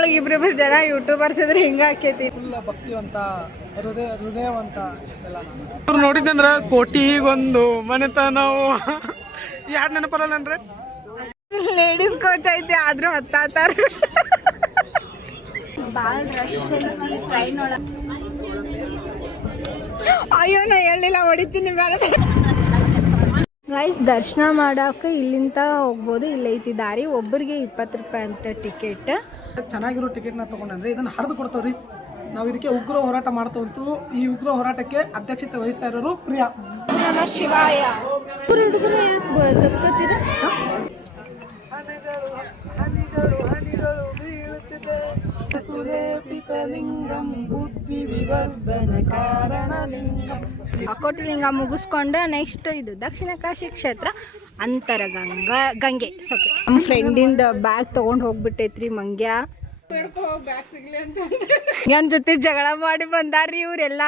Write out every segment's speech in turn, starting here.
ಒಳಗೆ ಇಬ್ರಿಬ್ರು ಜನ ಯೂಟ್ಯೂಬರ್ಸ್ ಇದ್ರೆ ಹಿಂಗ ಆಕೈತಿ. ಫುಲ್ ಭಕ್ತಿವಂತ ಹೃದಯವಂತ ಎಲ್ಲ ನಾನು ನೋಡಿದ್ದಂದ್ರ ಕೋಟಿಗೊಂದು ಮನೆತನವು ಯಾರು ನೆನಪರಲ್ಲನ್ರಿ. ಲೇಡೀಸ್ ಕೋಚ್ ಐತಿ ಆದ್ರೂ ಹತ್ತಾತಾರ. ಭಾಳ ರಶ್ ಐತಿ ಟ್ರೈನ್ ಒಳಗೆ. ಅಯ್ಯೋ ನಾ ಹೇಳಿಲ್ಲ ಹೊಡಿತೀನಿ ಬೇರೆ. ಗೈಸ್ ದರ್ಶನ ಮಾಡೋಕೆ ಇಲ್ಲಿಂದ ಹೋಗ್ಬೋದು. ಇಲ್ಲೈತಿ ದಾರಿ. ಒಬ್ಬರಿಗೆ 20 ರೂಪಾಯಿ ಅಂತ ಟಿಕೆಟ್. ಚೆನ್ನಾಗಿರೋ ಟಿಕೆಟ್ನ ತೊಗೊಂಡ್ರೆ ಇದನ್ನು ಹರಿದು ಕೊಡ್ತಾವ್ರಿ. ನಾವು ಇದಕ್ಕೆ ಉಗ್ರ ಹೋರಾಟ ಮಾಡ್ತಾ ಉಂಟು. ಈ ಉಗ್ರ ಹೋರಾಟಕ್ಕೆ ಅಧ್ಯಕ್ಷತೆ ವಹಿಸ್ತಾ ಇರೋರು ಪ್ರಿಯಾ. ನಮಃ ಶಿವಾಯ. ಹುಡುಗರು ತಪ್ಕೋತೀರ. ಕೋಟಿಲಿಂಗ ಮುಗಿಸ್ಕೊಂಡು ನೆಕ್ಸ್ಟ್ ಇದು ದಕ್ಷಿಣ ಕಾಶಿ ಕ್ಷೇತ್ರ ಗಂಗೆ. ನಮ್ಮ ಫ್ರೆಂಡಿಂದ ಬ್ಯಾಗ್ ತೊಗೊಂಡು ಹೋಗ್ಬಿಟ್ಟೈತ್ರಿ ಮಂಗ್ಯ. ನನ್ನ ಜೊತೆ ಜಗಳ ಮಾಡಿ ಬಂದಾರ್ರಿ ಇವರೆಲ್ಲ.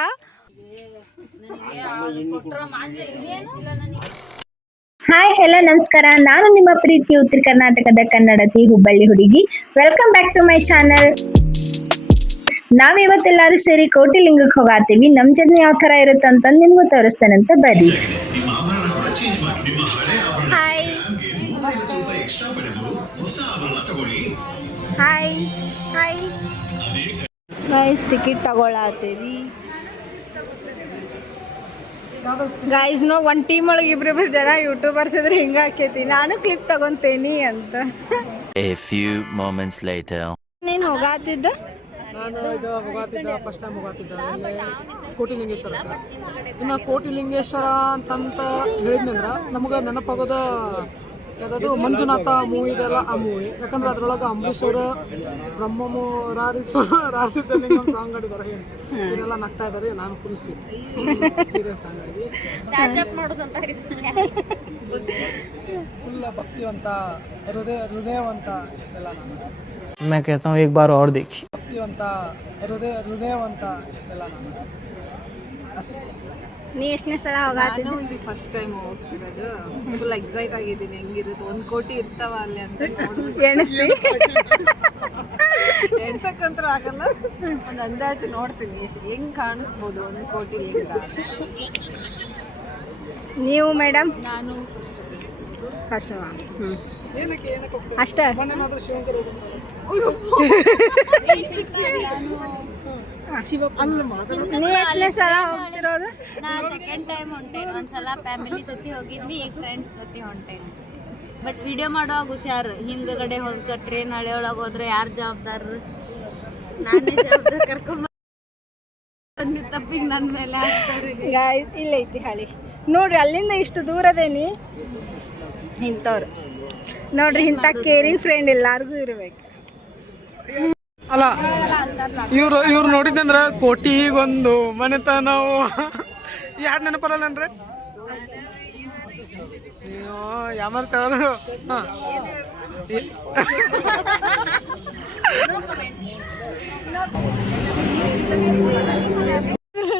ಹಾಯ್ ಹೆಲೋ ನಮಸ್ಕಾರ. ನಾನು ನಿಮ್ಮ ಪ್ರೀತಿ ಉತ್ತರ ಕರ್ನಾಟಕದ ಕನ್ನಡತಿ ಹುಬ್ಬಳ್ಳಿ ಹುಡುಗಿ. Welcome back to my channel. ನಾವಿವತ್ತೆಲ್ಲರೂ ಸೇರಿ ಕೋಟಿಲಿಂಗಕ್ಕೆ ಹೋಗಾತೀವಿ. ನಮ್ಮ ಜರ್ನಿ ಯಾವ ಥರ ಇರುತ್ತೆ ಅಂತ ನಿಮ್ಗೂ ತೋರಿಸ್ತೇನಂತ ಬರ್ರಿ. Hi hi hi guys ticket ತಗೊಳತ್ತೀವಿ. ಗೈಸ್ ಒಂದು ಟೀಮ್ ಒಳಗೆ ಇಬ್ರಿಬ್ರು ಜನ ಯೂಟ್ಯೂಬರ್ಸ್ ಇದ್ರೆ ಹಿಂಗ ಆಕೈತಿ. ನಾನು ಕ್ಲಿಪ್ ತಗೊಂತೇನಿ ಅಂತ. ನೀನು ಹೋಗಾತಿದ್ದ? ನಾನು ಈಗ ಫಸ್ಟ್ ಟೈಮ್ ಹೋಗಾತಿದ್ದ ಕೋಟಿಲಿಂಗೇಶ್ವರ. ಇನ್ನು ಕೋಟಿಲಿಂಗೇಶ್ವರ ಅಂತಂತ ಹೇಳಿದ್ನಂದ್ರೆ ನಮಗೆ ನೆನಪಾಗೋದು ಯಾವ್ದು ಮಂಜುನಾಥ ಮೂವಿ ಇದೆಲ್ಲ. ಆ ಮೂವಿ ಯಾಕಂದ್ರೆ ಅದ್ರೊಳಗೆ ಅಂಬರೀಷ್ ಅವರು ಬ್ರಹ್ಮಮು ರಾರಿಸಿದ್ದಲಿಂಗಂ ಸಾಂಗ್ ಆಡಿದಾರೆ. ಇದೆಲ್ಲ ನಗ್ತಾ ಇದ್ದಾರೆ. ನಾನು ಫುಲ್ ಸೀರಿಯಸ್ ಆಗಿ ಫುಲ್ ಭಕ್ತಿವಂತ ಹೃದಯವಂತ ಎಲ್ಲ ನಾನು. मैं कहता हूँ एक बार और देखिए. ಭಕ್ತಿವಂತ ಹೃದಯವಂತ ಎಲ್ಲ ನಾನು ಅಷ್ಟೇ. ನೀ ಎಷ್ಟನೇ ಸಲ ಹೋಗಾತಿದ್ದ? ನಾನು ಇದು ಫಸ್ಟ್ ಟೈಮ್ ಹೋಗ್ತಿರೋದು. ಫುಲ್ ಎಕ್ಸೈಟ್ ಆಗಿದ್ದೀನಿ. ಹೆಂಗಿರುತ್ತೆ 1 ಕೋಟಿ ಇರ್ತಾವ ಅಲ್ಲಿ ಅಂತ ಎಣಿಸ್ತಿ? ಎಣ್ಸಕ್ಕಂತೂ ಆಗಲ್ಲ. ಒಂದು ಅಂದಾಜು ನೋಡ್ತೀನಿ ಹೆಂಗ್ ಕಾಣಿಸ್ಬೋದು 1 ಕೋಟಿ ಲಿಂಗ. ನೀವು ಮೇಡಮ್? ನಾನು ಫಸ್ಟ್ ಅಷ್ಟೇ. ನೀ ಎಷ್ಟನೇ ಸಲ ಹೋಗ್ತಿರೋದು? ನಾ ಸೆಕೆಂಡ್ ಟೈಮ್ ಹೊಂಟೇನಿ. ಒಂದ್ಸಲ ಫ್ಯಾಮಿಲಿ ಜೊತೆ ಹೋಗಿದ್ನಿ, ಈಗ ಫ್ರೆಂಡ್ಸ್ ಜೊತೆ ಹೊಂಟೇನಿ. ಬಟ್ ವಿಡಿಯೋ ಮಾಡುವಾಗ ಹುಷಾರು. ಹಿಂದ್ಗಡೆ ಹೋಗ್ಕ ಟ್ರೈನ್ ಹಳೆ ಒಳಗೆ ಹೋದ್ರೆ ಯಾರು ಜವಾಬ್ದಾರರು? ನಾನೇ ಜವಾಬ್ದಾರ. ಕರ್ಕೊಂಡ್ ತಪ್ಪಿಗೆ ನನ್ನ ಮೇಲೆ ಹಾಕ್ತಾರೆ. ಇಲ್ಲೈತಿ ಹಳಿ ನೋಡ್ರಿ. ಅಲ್ಲಿಂದ ಇಷ್ಟು ದೂರದೇನಿ. ಇಂಥವ್ರು ನೋಡ್ರಿ, ಇಂಥ ಕೇರಿಂಗ್ ಫ್ರೆಂಡ್ ಎಲ್ಲಾರ್ಗು ಇರ್ಬೇಕು. ಅಲ್ಲ ಇವ್ರು ನೋಡಿದ್ದಂದ್ರ ಕೋಟಿಗೊಂದು ಮನೆತನವು ಯಾರು ನೆನಪರಲ್ಲನ್ರಿ. ಅಯ್ಯೋ ಯಾಮರ್ಸ್ ಅವರು.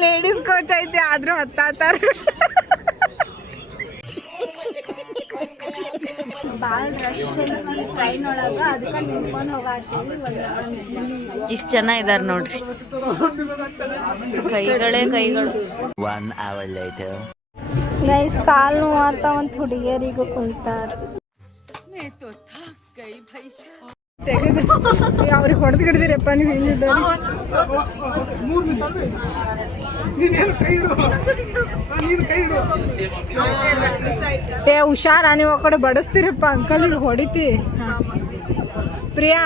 ಲೇಡೀಸ್ ಕೋಚ್ ಐತಿ ಆದ್ರೂ ಹತ್ತಾತಾರ. ಭಾಳ ರಶ್ ಐತಿ ಟ್ರೈನ್ ಒಳಗೆ. ಅದಕ್ಕೆ ನಿಂತ್ಕೊಂಡು ಹೋಗಾತೀವಿ. ಇಷ್ಟು ಜನ ಇದಾರೆ ನೋಡ್ರಿ. ಕೈಗಳು. ಗೈಸ್ ಕಾಲು ನೋವಾತ ಅಂತ ಹುಡುಗಿಯರಿಗೂ ಕುಂತಾರ. ಅವ್ರಿಗೆ ಹೊಡೆದು ಹಿಡ್ದಿರಪ್ಪ ನೀವು. ಹಿಂದಿದ್ದವ್ರಿ ಹುಷಾರ. ನೀವು ಆ ಕಡೆ ಬಡಿಸ್ತೀರಪ್ಪ ಅಂಕಲ್ಗೆ ಹೊಡಿತಿ. ಪ್ರಿಯಾ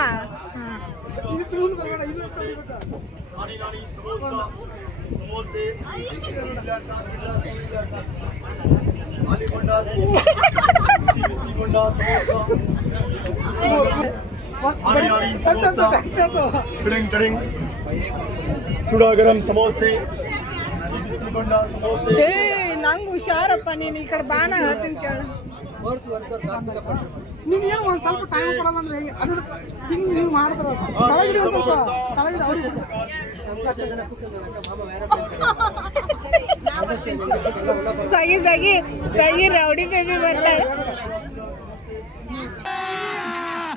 ಸುಡಾ ಗರಂ ಸಮೋಸೆ. ನಂಗೆ ಹುಷಾರಪ್ಪ. ನೀನು ಈ ಕಡೆ ಬಾನ ಹೇಳ್ತೀನಿ ಕೇಳ. ನೀನು ಏನು ಒಂದು ಸ್ವಲ್ಪ ಟೈಮ್ ಕೊಡಲ್ಲ ಅಂದ್ರೆ ಹೆಂಗೆ? ಅದ್ರ ಹಿಂಗೆ ನೀವು ಮಾಡಿದ್ರ ತಳಗಿಡಿ. ಒಂದು ಸ್ವಲ್ಪ ತಳಗಿಡಿ. ಅವ್ರಿಗೆ ಸಗಿ ರೌಡಿ ಬೇಬಿ ಬರ್ತಾಳೆ.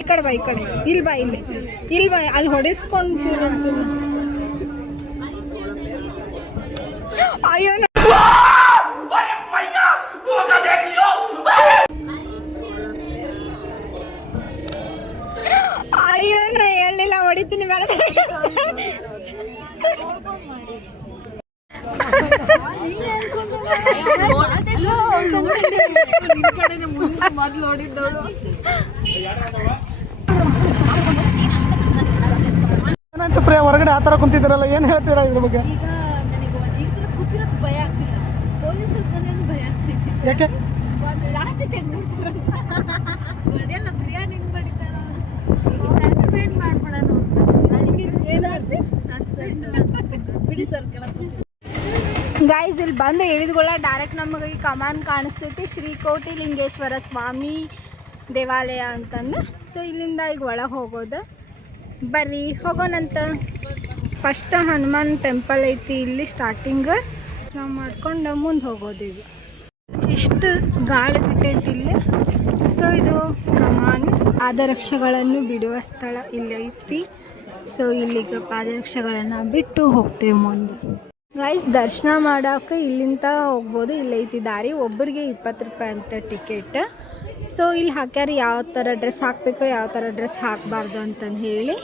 ಈ ಕಡೆ ಬಾ, ಈ ಕಡೆ ಇಲ್ಲಿ ಬಾ, ಇಲ್ಲಿ ಬಾ, ಅಲ್ಲಿ ಹೊಡೆಸ್ಕೊಂಡು ಅಯ್ಯೋ ಅಯ್ಯೋ ನಾ ಹೇಳಿಲ್ಲ, ಹೊಡಿತೀನಿ ಬೇಡ. ಮೊದ್ಲು ನೋಡಿದ್ದವಳು ಏನಾಯ್ತು ಪ್ರಿಯ, ಹೊರಗಡೆ ಆ ಥರ ಕುಂತಿದ್ದಾರಲ್ಲ, ಏನು ಹೇಳ್ತೀರಾ ಇದ್ರ ಬಗ್ಗೆ? ಈಗ ನನಗೆ ಈಗ ಕೂತಿರೋದು ಭಯ ಆಗ್ತಿಲ್ಲ, ಪೊಲೀಸರು ಬಂದ್ರೆ ಭಯ ಆಗ್ತೈತಿ. ಯಾಕೆ? ಲಾಟಿ ತೆಗ್ದಿರ್ತಾರಂತ ಬಡಿಯಲ್ಲ, ಪ್ರಿಯಾ ನಿಂಗೆ ಬಡಿತಾರ, ಸಸ್ಪೆಂಡ್ ಮಾಡ್ಬಿಡೋಣ ನನಗೆ ಬಿಡಿ ಸರ್ ಗೈಸ್. ಇಲ್ಲಿ ಬಂದು ಇಳಿದುಕೊಳ್ಳ ಡೈರೆಕ್ಟ್ ನಮಗೆ ಈ ಕಮಾನ್ ಕಾಣಿಸ್ತೈತಿ, ಶ್ರೀಕೋಟಿ ಲಿಂಗೇಶ್ವರ ಸ್ವಾಮಿ ದೇವಾಲಯ ಅಂತಂದು. ಸೊ ಇಲ್ಲಿಂದ ಈಗ ಒಳಗೆ ಹೋಗೋದು, ಬರ್ರಿ ಹೋಗೋಣಂತ. ಫಸ್ಟ್ ಹನುಮಾನ್ ಟೆಂಪಲ್ ಐತಿ ಇಲ್ಲಿ ಸ್ಟಾರ್ಟಿಂಗ್, ನಾವು ಮಾಡ್ಕೊಂಡು ಮುಂದೆ ಹೋಗೋದು. ಈಗ ಇಷ್ಟು ಗಾಳಿ ಬಿಟ್ಟೈತಿ ಇಲ್ಲಿ. ಸೊ ಇದು ಕಮಾನ್, ಪಾದರಕ್ಷೆಗಳನ್ನು ಬಿಡುವ ಸ್ಥಳ ಇಲ್ಲಿ ಐತಿ. ಸೊ ಇಲ್ಲಿಗೆ ಪಾದರಕ್ಷೆಗಳನ್ನು ಬಿಟ್ಟು ಹೋಗ್ತೇವೆ ಮುಂದೆ. ಗೈಸ್, ದರ್ಶನ ಮಾಡೋಕೆ ಇಲ್ಲಿಂದ ಹೋಗ್ಬೋದು, ಇಲ್ಲೈತಿ ದಾರಿ. ಒಬ್ಬರಿಗೆ 20 ರೂಪಾಯಿ ಅಂತ ಟಿಕೆಟ್. ಸೊ ಇಲ್ಲಿ ಹಾಕ್ಯಾರ ಯಾವ ಥರ ಡ್ರೆಸ್ ಹಾಕಬೇಕು, ಯಾವ ಥರ ಡ್ರೆಸ್ ಹಾಕಬಾರ್ದು ಅಂತಂದು ಹೇಳಿ.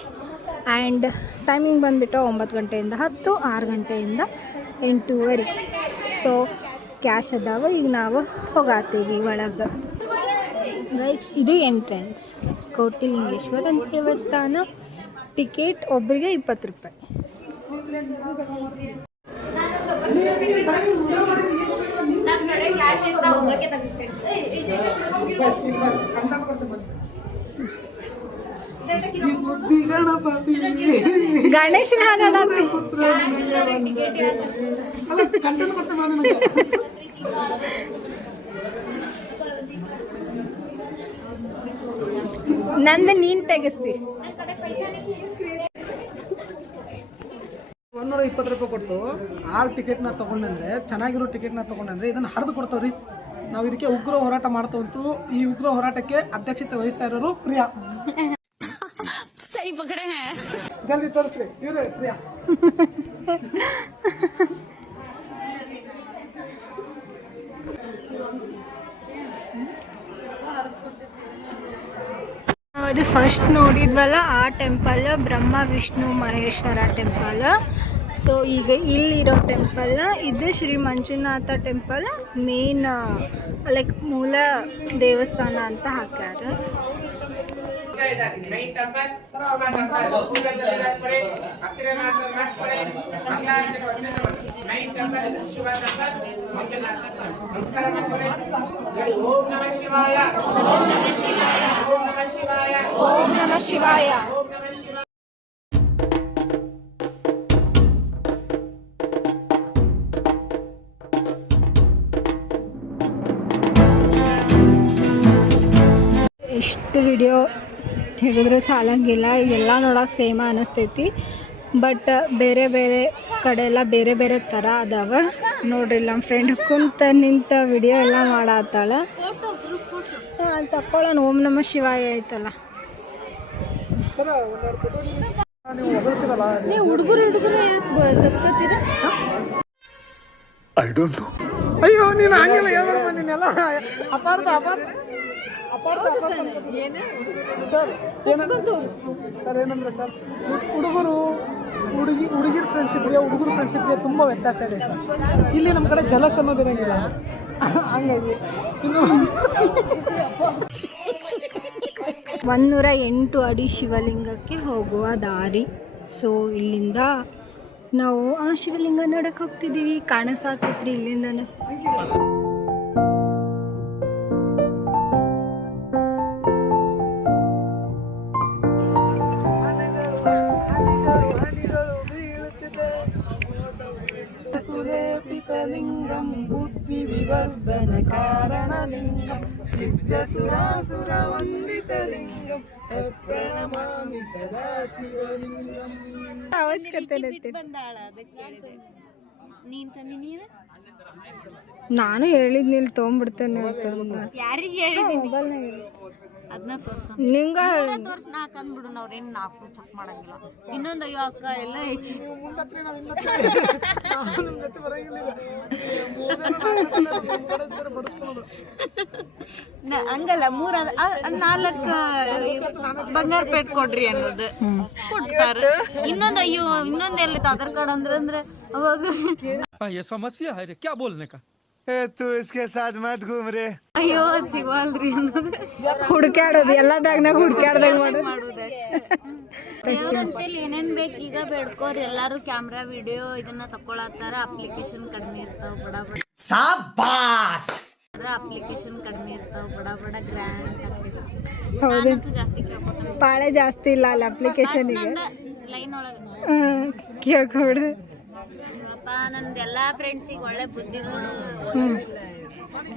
ಆ್ಯಂಡ್ ಟೈಮಿಂಗ್ ಬಂದುಬಿಟ್ಟು 9 ಗಂಟೆಯಿಂದ 10, 6 ಗಂಟೆಯಿಂದ 8:30. ಸೊ ಕ್ಯಾಶ್ ಅದಾವ. ಈಗ ನಾವು ಹೋಗಾತೀವಿ ಒಳಗೆ. ಗೈಸ್, ಇದು ಎಂಟ್ರೆನ್ಸ್ ಕೋಟಿಲಿಂಗೇಶ್ವರ ದೇವಸ್ಥಾನ. ಟಿಕೆಟ್ ಒಬ್ಬರಿಗೆ 20 ರೂಪಾಯಿ. ಗಣೇಶನ ಹಾಡಾಡತ್ತಿ. ನಂದು ನೀನು ತೆಗಿಸ್ತಿ. 120 ರೂಪಾಯಿ ಕೊಟ್ಟು 6 ಟಿಕೆಟ್ನ ತೊಗೊಂಡ್ರೆ, ಚೆನ್ನಾಗಿರೋ ಟಿಕೆಟ್ನ ತೊಗೊಂಡ್ರೆ ಇದನ್ನು ಹರಿದು ಕೊಡ್ತಾವ್ರಿ. ನಾವು ಇದಕ್ಕೆ ಉಗ್ರ ಹೋರಾಟ ಮಾಡ್ತಾ ಉಂಟು. ಈ ಉಗ್ರ ಹೋರಾಟಕ್ಕೆ ಅಧ್ಯಕ್ಷತೆ ವಹಿಸ್ತಾ ಇರೋರು ಪ್ರಿಯಾ. ಜಲ್ದಿ ತೋರಿಸ್ರಿ, ಇವ್ರೆ ಪ್ರಿಯಾ. ಅದು ಫಸ್ಟ್ ನೋಡಿದ್ವಲ್ಲ ಆ temple Brahma Vishnu Maheshwara temple. So ಈಗ ಇಲ್ಲಿರೋ ಟೆಂಪಲ್ ಇದು Shri Manjunatha temple, main like ಮೂಲ ದೇವಸ್ಥಾನ ಅಂತ ಹಾಕ್ಯಾರ. ಓಂ ನಮಃ ಶಿವಾಯ. ಎಷ್ಟು ವಿಡಿಯೋ ಹೇಳಿದ್ರು ಸಾಲಂಗಿಲ್ಲ. ಇದೆಲ್ಲ ನೋಡೋಕೆ ಸೇಮ ಅನ್ನಿಸ್ತೈತಿ, ಬಟ್ ಬೇರೆ ಬೇರೆ ಕಡೆ ಎಲ್ಲ ಬೇರೆ ಬೇರೆ ಥರ ಅದಾವ. ನೋಡ್ರಿ, ನಮ್ಮ ಫ್ರೆಂಡ್ ಕುಂತ ನಿಂತ ವಿಡಿಯೋ ಎಲ್ಲ ಮಾಡತ್ತಾಳ. ಅಲ್ಲಿ ತಕ್ಕೊಳ್ಳೋಣ. ಓಂ ನಮಃ ಶಿವಾಯ ಐತಲ್ಲ. ಹುಡುಗರು ತಪ್ಕೋತೀರಾ? ಅಯ್ಯೋ, ನೀನು ಹಂಗಿಲ್ಲ, ಹೇಳ್ಬೇಡ. ನೀನೆಲ್ಲ ಅಪಾರ್ಥ ಸರ್. ಸರ್ ಏನಂದ್ರೆ ಸರ್, ಹುಡುಗಿರ ಫ್ರೆಂಡ್ಶಿಪ್ಗೆ ಹುಡುಗರು ಫ್ರೆಂಡ್ಶಿಪ್ಗೆ ತುಂಬ ವ್ಯತ್ಯಾಸ ಇದೆ ಸರ್. ಇಲ್ಲಿ ನಮ್ಮ ಕಡೆ ಜಲಸ್ ಅನ್ನೋದಿರಂಗಿಲ್ಲ, ಹಂಗಾಗಿ 108 ಅಡಿ ಶಿವಲಿಂಗಕ್ಕೆ ಹೋಗುವ ದಾರಿ. ಸೊ ಇಲ್ಲಿಂದ ನಾವು ಆ ಶಿವಲಿಂಗ ನೋಡಕ್ಕೆ ಹೋಗ್ತಿದ್ದೀವಿ. ಕಾಣಿಸಾತೈತ್ರಿ ಇಲ್ಲಿಂದನೇ. ಸುರೇಪಿತಲಿಂಗಂ ಬುದ್ಧಿ ವಿವರ್ಧನ ಕಾರಣಲಿಂಗಂ ಸಿದ್ಧಸುರಾಸುರ ವಂದಿತಲಿಂಗಂ ಪ್ರಣಮಾಮಿ ಸದಾ ಶಿವಲಿಂಗಂ. ಅವಶ್ಯಕತೆ ಬಂದಾಳ ಅದಕ್ಕೆ ನೀನ್ ತಂದಿ ನೀನು. ನಾನು ಹೇಳಿದ್ನಿಲ್ಲ ತೊಗೊಂಡ್ಬಿಡ್ತೇನೆ. ಯಾರಿಗೆ ಹೇಳಿದ್ದೀನಿ? ಅದನ್ನ ತೋರ್ಸ ನಿಂಗ ತೋರ್ಸ್ 4 ಅಂದ್ಬಿಡು ಅವ್ರೇನು 4 ಚೆಕ್ ಮಾಡಂಗಿಲ್ಲ. ಇನ್ನೊಂದು ಅಯ್ಯೋ ಅಕ್ಕ ಎಲ್ಲ ಹೆಚ್ಚು ಮುಂದತ್ರಿ ನಾವು ಇನ್ನತ್ರಿ ನಿಮ್ಮ ಜೊತೆ ಬರಂಗಿಲ್ಲ ಹಂಗಲ್ಲ 4 ಬಂಗಾರ ಪೇಟ್ ಕೊಡ್ರಿ ಅನ್ನೋದು ಕೊಡ್ತಾರೆ. ಇನ್ನೊಂದು ಅಯ್ಯೋ ಇನ್ನೊಂದು ಎಲ್ಲಿ ಆಧಾರ್ ಕಾರ್ಡ್ ಅಂದ್ರೆ ಅವಾಗ ये समस्या है रे क्या बोलने का तू इसके साथ मत घूम रे ಅಯ್ಯೋ ಅದು ಸಿಗವಲ್ರಿ ಅನ್ನೋದು ಹುಡ್ಕ್ಯಾಡೋದು ಎಲ್ಲ ಬ್ಯಾಗ್ನಾಗ ಹುಡ್ಕ್ಯಾಡ್ದಾಗ ಮಾಡೋದು. ಮಾಡೋದಷ್ಟೇ. ದೇವ್ರಂತೇಳಿ ಏನೇನ್ ಬೇಕು ಈಗ ಬೇಡ್ಕೋರಿ. ಎಲ್ಲಾರು ಕ್ಯಾಮ್ರಾ ವಿಡಿಯೋ ಇದನ್ನ ತಕೊಳತ್ತಾರ. ಅಪ್ಲಿಕೇಶನ್ ಕಡಿಮೆ ಇರ್ತಾವ ಬಡ ಬಡ ಅಪ್ಲಿಕೇಶನ್ ಕಡಿಮೆ ಇರ್ತಾವ ಬಡ ಬಡ ಗ್ರ್ಯಾಂಡ್ ಆಗ್ತೈತಿ. ನಾನಂತೂ ಜಾಸ್ತಿ ಕೇಳ್ಕೊತೀನಿ. ಪಾಳೆ ಜಾಸ್ತಿ ಇಲ್ಲ ಅಲ್ಲಿ ಅಪ್ಲಿಕೇಶನ್ಗೆ ಲೈನ್ ಒಳಗೆ ಕೇಳ್ಕೊಬಿಡು. ಅಪ್ಪ ನಂದು ಎಲ್ಲಾ ಫ್ರೆಂಡ್ಸಿಗೆ ಒಳ್ಳೆ ಬುದ್ಧಿಗಳು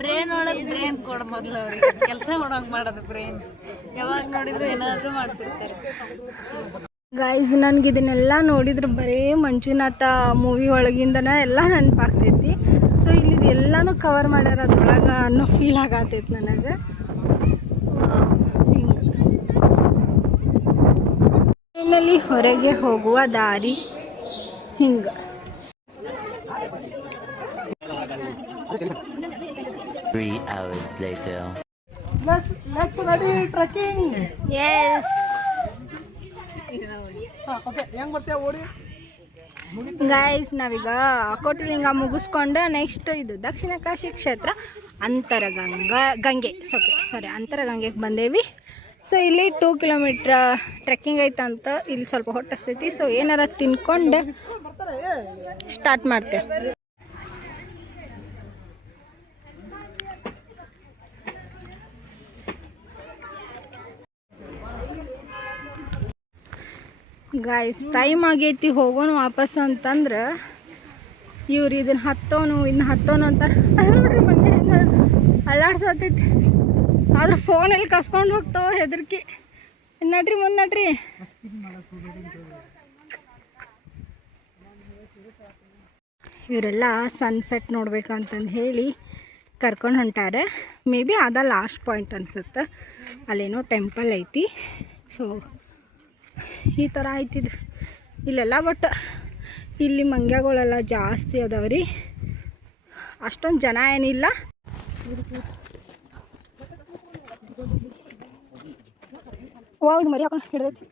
ಬ್ರೇನ್ ಒಳಗೆ ಬ್ರೇನ್ ಕೊಡ ಮೊದಲು ಅವ್ರಿಗೆ ಕೆಲಸ ಮಾಡೋಂಗ್ ಮಾಡೋದು ಬ್ರೇನ್. ಯಾವಾಗ ನೋಡಿದ್ರು ಏನಾದರೂ ಮಾಡ್ತಿರ್ತಾರೆ. ಗೈಸ್ ನನಗೆ ಇದನ್ನೆಲ್ಲ ನೋಡಿದ್ರೆ ಬರೀ ಮಂಜುನಾಥ ಮೂವಿ ಒಳಗಿಂದನ ಎಲ್ಲ ನೆನಪಾಗ್ತೈತಿ. ಸೊ ಇಲ್ಲಿ ಎಲ್ಲನೂ ಕವರ್ ಮಾಡ್ಯಾರ ಅದ್ರೊಳಗೆ ಅನ್ನೋ ಫೀಲ್ ಆಗತೈತಿ ನನಗೆ. ಟ್ರೈನಲ್ಲಿ ಹೊರಗೆ ಹೋಗುವ ದಾರಿ ಹಿಂಗೆ. 3 hours later. Let's ready trekking. Yes okay ಹೆಂಗ್ ಬರ್ತೀಯ ಓಡಿ ಗೈಸ್ ನಾವೀಗ ಕೋಟಿಲಿಂಗ ಮುಗಿಸ್ಕೊಂಡು ನೆಕ್ಸ್ಟ್ ಇದು ದಕ್ಷಿಣ ಕಾಶಿ ಕ್ಷೇತ್ರ ಗಂಗೆ ಅಂತರಗಂಗೆಗೆ ಬಂದೇವಿ. ಸೊ ಇಲ್ಲಿ 2 ಕಿಲೋಮೀಟ್ರ್ ಟ್ರೆಕ್ಕಿಂಗ್ ಐತಂತ. ಇಲ್ಲಿ ಸ್ವಲ್ಪ ಹೊಟ್ಟಸ್ತೈತಿ. ಸೊ ಏನಾರ ತಿನ್ಕೊಂಡು ಸ್ಟಾರ್ಟ್ ಮಾಡ್ತೇವೆ. ಗಾಯ್ಸ್ ಟೈಮ್ ಆಗೈತಿ ಹೋಗೋಣ ವಾಪಸ್ ಅಂತಂದ್ರೆ ಇವ್ರು ಇದನ್ನು ಹತ್ತೋನು ಅಂತಾರೆ. ನೋಡ್ರಿ ಮಂದಿ ಹೆಂಗೆ ಅಲ್ಲಾಡ್ಸತೈತಿ. ಆದ್ರೆ ಫೋನಲ್ಲಿ ಕಸ್ಕೊಂಡು ಹೋಗ್ತಾವ ಹೆದರ್ಕಿ. ನಡ್ರಿ ಮುಂದೆ ನಡ್ರಿ. ಇವರೆಲ್ಲ ಸನ್ಸೆಟ್ ನೋಡ್ಬೇಕಂತಂದು ಹೇಳಿ ಕರ್ಕೊಂಡು ಹೊಂಟಾರೆ. ಮೇ ಬಿ ಅದ ಲಾಸ್ಟ್ ಪಾಯಿಂಟ್ ಅನ್ಸುತ್ತೆ. ಅಲ್ಲೇನೋ ಟೆಂಪಲ್ ಐತಿ. ಸೊ ಈ ಥರ ಆಯ್ತಿದ್ರು ಇಲ್ಲೆಲ್ಲ. ಬಟ್ ಇಲ್ಲಿ ಮಂಗ್ಯಗಳೆಲ್ಲ ಜಾಸ್ತಿ ಅದಾವ್ರಿ. ಅಷ್ಟೊಂದು ಜನ ಏನಿಲ್ಲ. ಹೌದು ಮರಿ ಹಾಕೊಂಡು ಹಿಡ್ದೈತಿ.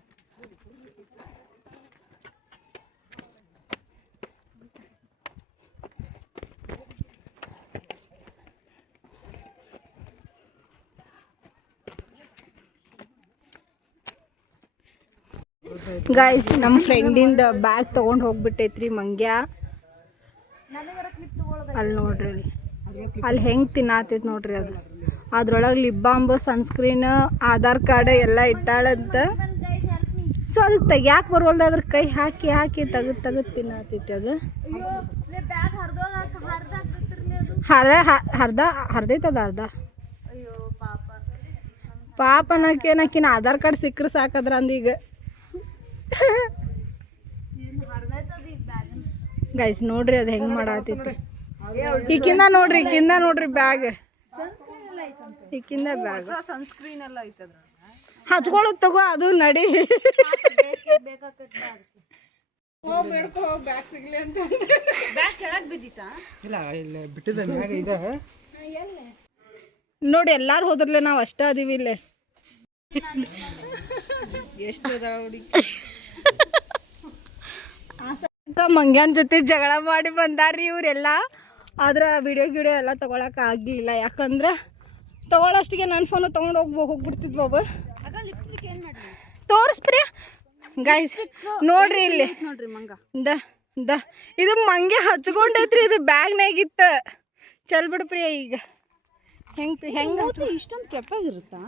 ಗೈಸ್ ನಮ್ಮ ಫ್ರೆಂಡಿಂದ ಬ್ಯಾಗ್ ತೊಗೊಂಡು ಹೋಗ್ಬಿಟ್ಟೈತ್ರಿ ಮಂಗ್ಯ. ಅಲ್ಲಿ ನೋಡ್ರಿ ಅಲ್ಲಿ ಹೆಂಗೆ ತಿನ್ನತೈತಿ ನೋಡ್ರಿ. ಅದು ಅದ್ರೊಳಗೆ lip bomb sunscreen Aadhaar card ಎಲ್ಲ ಇಟ್ಟಾಳಂತ. ಸೊ ಅದಕ್ಕೆ ತೆಗ್ಯಾಕೆ ಬರೋಲ್ದು. ಅದ್ರ ಕೈ ಹಾಕಿ ತೆಗೆದು ತಿನ್ನತೈತಿ. ಅದು ಹರ್ದೈತದ ಅರ್ಧ. ಪಾಪ ನಾಕಿನ ಆಧಾರ್ ಕಾರ್ಡ್ ಸಿಕ್ಕರೆ ಸಾಕದ್ರ ಅಂದೀಗ. ಗೈಸ್ ನೋಡ್ರಿ ಅದು ಹೆಂಗೆ ಮಾಡಾತೈತಿ. ಈಕಿಂದ ನೋಡ್ರಿ ಬ್ಯಾಗ್. ಈಕಿಂದ ಬ್ಯಾಗ್ ಸನ್ಸ್ಕ್ರೀನ್ ಎಲ್ಲ ಐತದ ಹಚ್ಕೊಳ್ಳೋದು ತಗೋ. ಅದು ನಡಿ ಇಲ್ಲ ಇಲ್ಲ ಬಿಟ್ಟಿದ್ದೆ ಮ್ಯಾಗ ಇದೆ. ನೋಡಿ ಎಲ್ಲಾರು ಹೋದ್ರಲ್ಲ ನಾವು ಅಷ್ಟೇ ಅದೀವಿ ಇಲ್ಲೇ. ಎಷ್ಟು ಅದಾವ ಮಂಗ್ಯಾನ್ ಜೊತೆ ಜಗಳ ಮಾಡಿ ಬಂದಾರ್ರಿ ಇವರೆಲ್ಲ. ಆದ್ರೆ ವಿಡಿಯೋ ಎಲ್ಲ ತೊಗೊಳಕ್ಕೆ ಆಗಲಿಲ್ಲ. ಯಾಕಂದ್ರೆ ತೊಗೊಳಷ್ಟಿಗೆ ನನ್ನ ಫೋನು ತೊಗೊಂಡು ಹೋಗ್ಬಿಡ್ತಿದ್ವು ಅವು. ತೋರಿಸ್ಪ್ರಿ ಗೈಸ್ ನೋಡ್ರಿ ಇಲ್ಲಿ ಇದು ಮಂಗೆ ಹಚ್ಕೊಂಡೈತ್ರಿ. ಇದು ಬ್ಯಾಗ್ನಾಗಿತ್ತು. ಚಲ್ ಬಿಡು ಪ್ರಿಯ. ಈಗ ಹೆಂಗೆ ಇಷ್ಟೊಂದು ಕೆಪ್ಪಾಗಿರುತ್ತಾ?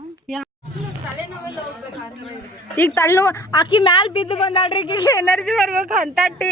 ಈಗ ತಲೆನೋವು ಆಕಿ ಮ್ಯಾಲ ಬಿದ್ದು ಬಂದಾಳ್ರಿ. ಈಗ ಎನರ್ಜಿ ಬರ್ಬೇಕು ಅಂತಾಟಿ.